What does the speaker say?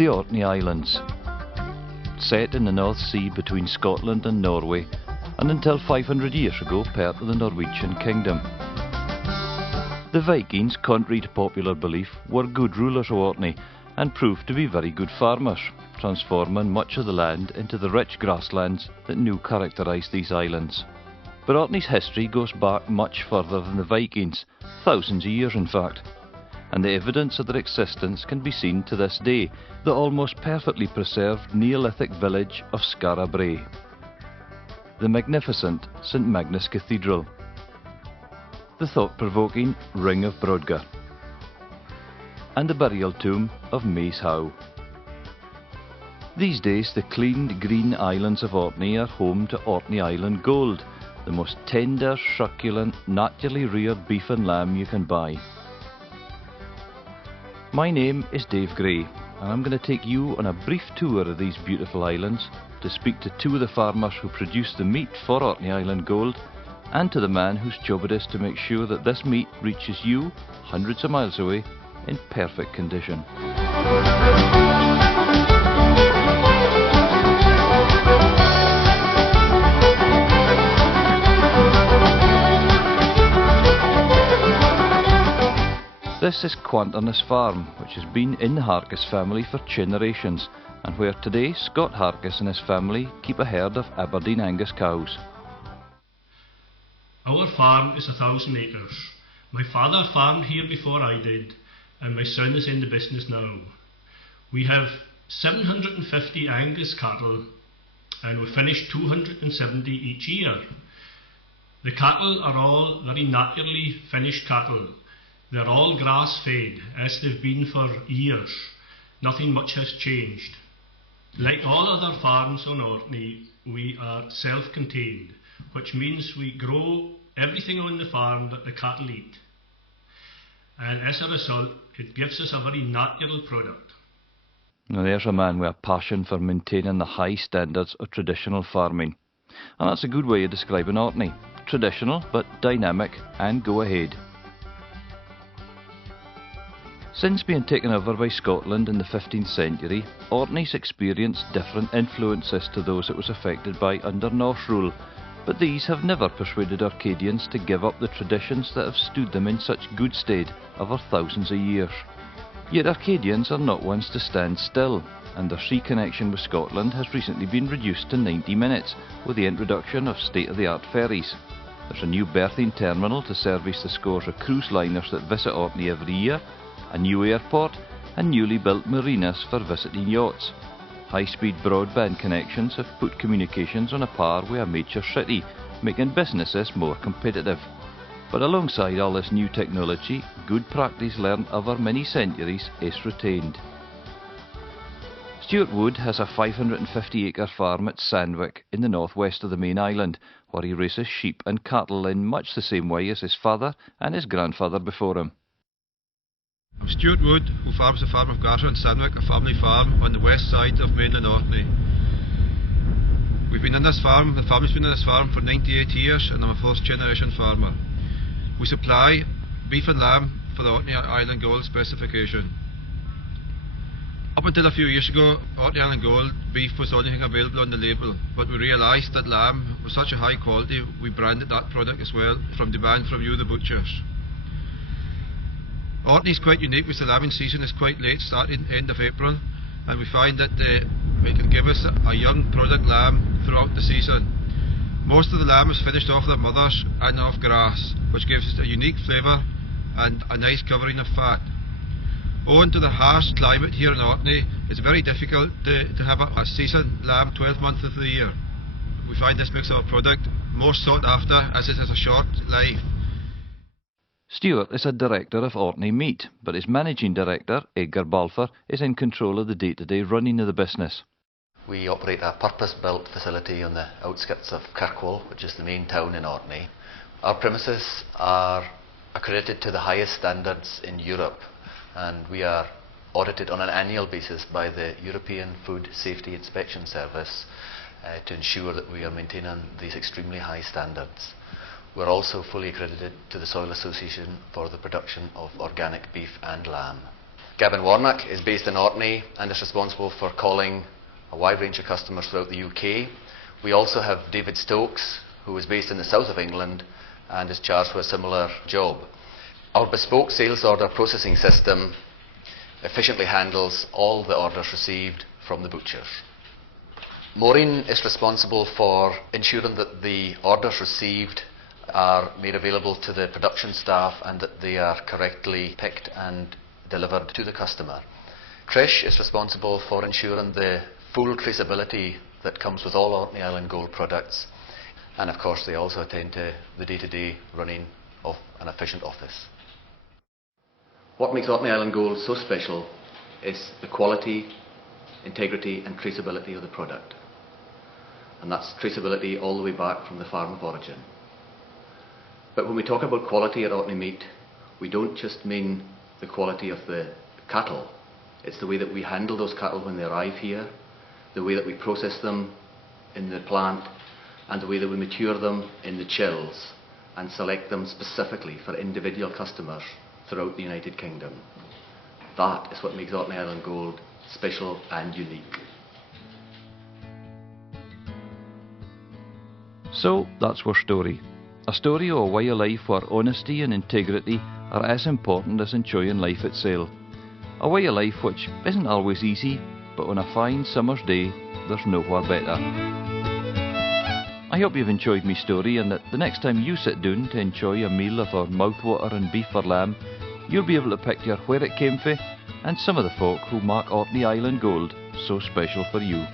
the Orkney Islands. Set in the North Sea between Scotland and Norway, and until 500 years ago part of the Norwegian kingdom. The Vikings, contrary to popular belief, were good rulers of Orkney and proved to be very good farmers, transforming much of the land into the rich grasslands that now characterise these islands. But Orkney's history goes back much further than the Vikings, thousands of years in fact, and the evidence of their existence can be seen to this day, the almost perfectly preserved Neolithic village of Skara Brae, the magnificent St Magnus Cathedral, the thought-provoking Ring of Brodgar, and the burial tomb of Maes Howe. These days the clean green islands of Orkney are home to Orkney Island Gold, the most tender, succulent, naturally reared beef and lamb you can buy. My name is Dave Gray, and I'm going to take you on a brief tour of these beautiful islands to speak to two of the farmers who produce the meat for Orkney Island Gold, and to the man whose job it is to make sure that this meat reaches you, hundreds of miles away, in perfect condition. This is Quanternes Farm, which has been in the Harkis family for generations, and where today Scott Harkis and his family keep a herd of Aberdeen Angus cows. Our farm is 1,000 acres. My father farmed here before I did, and my son is in the business now. We have 750 Angus cattle, and we finish 270 each year. The cattle are all very naturally finished cattle. They're all grass-fed, as they've been for years. Nothing much has changed. Like all other farms on Orkney, we are self-contained, which means we grow everything on the farm that the cattle eat. And as a result, it gives us a very natural product. Now there's a man with a passion for maintaining the high standards of traditional farming. And that's a good way of describing Orkney. Traditional, but dynamic, and go ahead. Since being taken over by Scotland in the 15th century, Orkney's experienced different influences to those it was affected by under Norse rule, but these have never persuaded Orcadians to give up the traditions that have stood them in such good stead over thousands of years. Yet Orcadians are not ones to stand still, and their sea connection with Scotland has recently been reduced to 90 minutes with the introduction of state-of-the-art ferries. There's a new berthing terminal to service the scores of cruise liners that visit Orkney every year, a new airport, and newly built marinas for visiting yachts. High-speed broadband connections have put communications on a par with a major city, making businesses more competitive. But alongside all this new technology, good practice learned over many centuries is retained. Stuart Wood has a 550-acre farm at Sandwick in the northwest of the main island, where he raises sheep and cattle in much the same way as his father and his grandfather before him. I'm Stuart Wood, who farms the farm of Garter and Sandwick, a family farm on the west side of mainland Orkney. We've been in this farm, the family's been in this farm for 98 years, and I'm a fourth generation farmer. We supply beef and lamb for the Orkney Island Gold specification. Up until a few years ago, Orkney Island Gold beef was the only thing available on the label, but we realised that lamb was such a high quality, we branded that product as well, from demand from you, the butchers. Orkney is quite unique because the lambing season is quite late, starting end of April, and we find that it can give us a young product lamb throughout the season. Most of the lamb is finished off their mothers and off grass, which gives it a unique flavour and a nice covering of fat. Owing to the harsh climate here in Orkney, it's very difficult to have a seasoned lamb 12 months of the year. We find this makes our product more sought after as it has a short life. Stuart is a director of Orkney Meat, but his managing director, Edgar Balfour, is in control of the day-to-day running of the business. We operate a purpose-built facility on the outskirts of Kirkwall, which is the main town in Orkney. Our premises are accredited to the highest standards in Europe, and we are audited on an annual basis by the European Food Safety Inspection Service to ensure that we are maintaining these extremely high standards. We're also fully accredited to the Soil Association for the production of organic beef and lamb. Gavin Warnock is based in Orkney and is responsible for calling a wide range of customers throughout the UK. We also have David Stokes, who is based in the south of England and is charged with a similar job. Our bespoke sales order processing system efficiently handles all the orders received from the butchers. Maureen is responsible for ensuring that the orders received are made available to the production staff and that they are correctly picked and delivered to the customer. Trish is responsible for ensuring the full traceability that comes with all Orkney Island Gold products, and of course they also attend to the day-to-day running of an efficient office. What makes Orkney Island Gold so special is the quality, integrity and traceability of the product. And that's traceability all the way back from the farm of origin. But when we talk about quality at Orkney Meat, we don't just mean the quality of the cattle. It's the way that we handle those cattle when they arrive here, the way that we process them in the plant, and the way that we mature them in the chills and select them specifically for individual customers throughout the United Kingdom. That is what makes Orkney Island Gold special and unique. So that's our story. A story of a way of life where honesty and integrity are as important as enjoying life itself. A way of life which isn't always easy, but on a fine summer's day, there's nowhere better. I hope you've enjoyed my story and that the next time you sit down to enjoy a meal of our mouth-watering beef or lamb, you'll be able to picture where it came from and some of the folk who mark Orkney Island Gold so special for you.